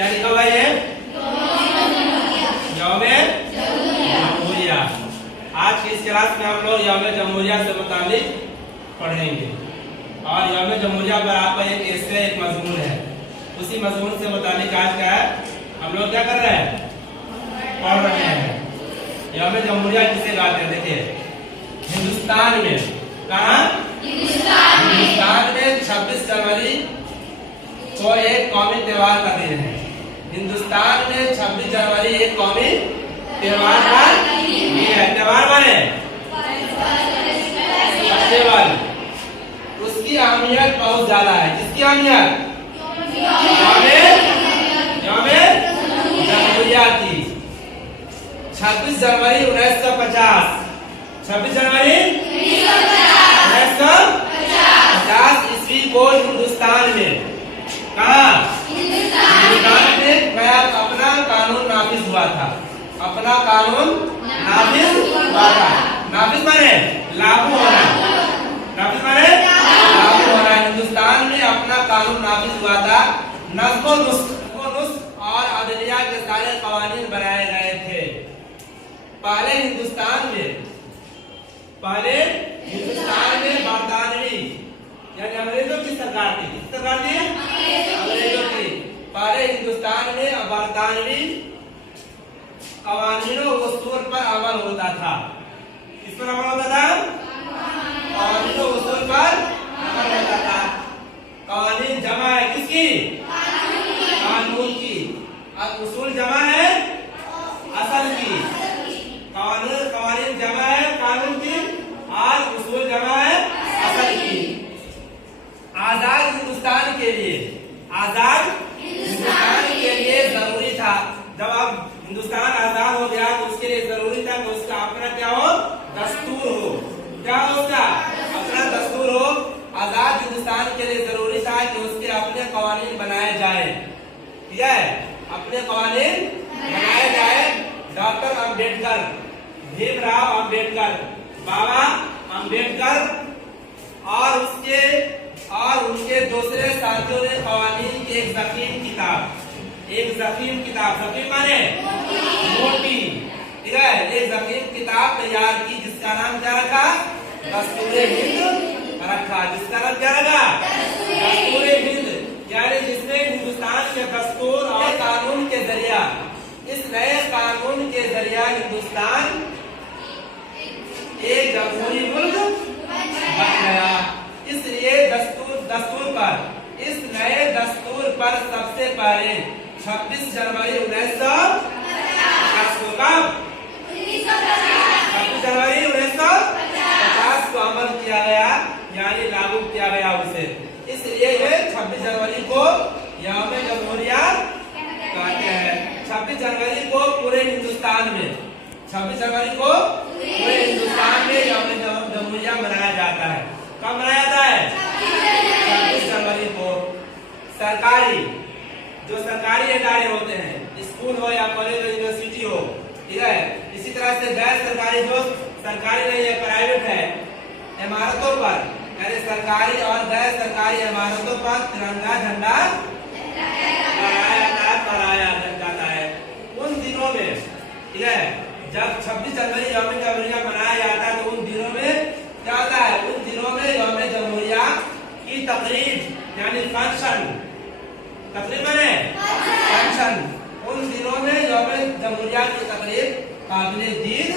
क्या लिखा हुआ है? यौमे जमहूरिया। आज की इस क्लास में हम लोग यौमे जमहूरिया से मुताबिक पढ़ेंगे और यौमे जमहूरिया पर आपका एक एस्से, एक मजमून है। उसी मजमून से मुताबिक आज क्या है, हम लोग क्या कर रहे हैं, पढ़ रहे हैं। यौमे जमहूरिया किसे कहते हैं? देखिए, हिंदुस्तान में, कहाँ? हिंदुस्तान में 26 जनवरी को एक कौमी त्योहार का दिन है। हिंदुस्तान में 26 जनवरी एक कौमी त्योहार का दिन है। त्योहार माने फेस्टिवल। उसकी अहमियत बहुत ज्यादा है। किसकी अहमियत? यौमे जमहूरिया की। 26 जनवरी 1950, 26 जनवरी 1950 ईस्वी को हिंदुस्तान में, कहाँ? हिंदुस्तान में अपना कानून नाफिज हुआ था। अपना कानून नाफिज हुआ था। नाफिज माने लागू होना। नाफिज माने लागू होना। हिंदुस्तान में अपना कानून नाफिज हुआ था। नस्को नुस्ख और अदलिया के सारे कवानीन बनाए गए थे। पहले हिंदुस्तान में बरतानवी यानी अंग्रेजों की सरकार थी। किस सरकार थी? अंग्रेजों की। पहले हिंदुस्तान में बरतानवी कवानीनों उसूल पर अमल होता था। किस पर अमल होता था? कवानीनों उसूल पर अमल होता था। कवानीन जमा है किसकी? कानून की। और उसूल जमा है असल की। कवानीन जमा है कानून की और उसूल जमा है असल की। आजाद हिंदुस्तान के लिए जरूरी था। जब अब हिंदुस्तान आजाद हो गया तो उसके लिए जरूरी था कि उसका अपना क्या हो, दस्तूर हो। क्या हो? उसका अपना दस्तूर हो। आजाद हिंदुस्तान के लिए जरूरी था कि उसके अपने कवानीन बनाए जाए। ठीक है, अपने कवानीन बनाए जाए। डॉक्टर अम्बेडकर, भीमराव अम्बेडकर, बाबा अम्बेडकर और उनके दूसरे साथियों ने कवानीन की एक जकीम किताब, जकीम माने मोटी, ठीक है, एक जकीम किताब तैयार की जिसका नाम क्या रखा? दस्तूरे हिंद रखा। जिसका नाम क्या रखा? दस्तूरे हिंद। यानी जिसमें हिंदुस्तान के दस्तूर और कानून के जरिया, इस नए कानून के जरिया हिंदुस्तान एक जमहूरी मुल्क बन गया। इसलिए इस नए दस्तूर पर सबसे पहले 26 जनवरी 1950 को, कब? 26 जनवरी 1950 को अमल किया गया, यानी लागू किया गया उसे। इसलिए ये 26 जनवरी को यौमे जमहूरिया कहते हैं। 26 जनवरी को पूरे हिंदुस्तान में, 26 जनवरी को पूरे हिंदुस्तान में यौमे जमहूरिया मनाया जाता है। कब मनाया जाता है? 26 जनवरी को। जो सरकारी इदारे होते हैं, स्कूल हो या कॉलेज हो, यूनिवर्सिटी हो, ठीक है, इसी तरह से गैर सरकारी, जो सरकारी नहीं है, प्राइवेट है, इमारतों पर, यानी सरकारी और गैर सरकारी इमारतों पर तिरंगा झंडा फहराया जाता है। उन दिनों में, ठीक है, जब 26 जनवरी यौमे जमहूरिया मनाया जाता है तो उन दिनों में क्या होता है? उन दिनों में यौमे जमहूरिया की तकरीब यानी फंक्शन, तकरीब है फंक्शन, उन दिनों में यौमे जमहूरिया की तकरीब काबिले दीद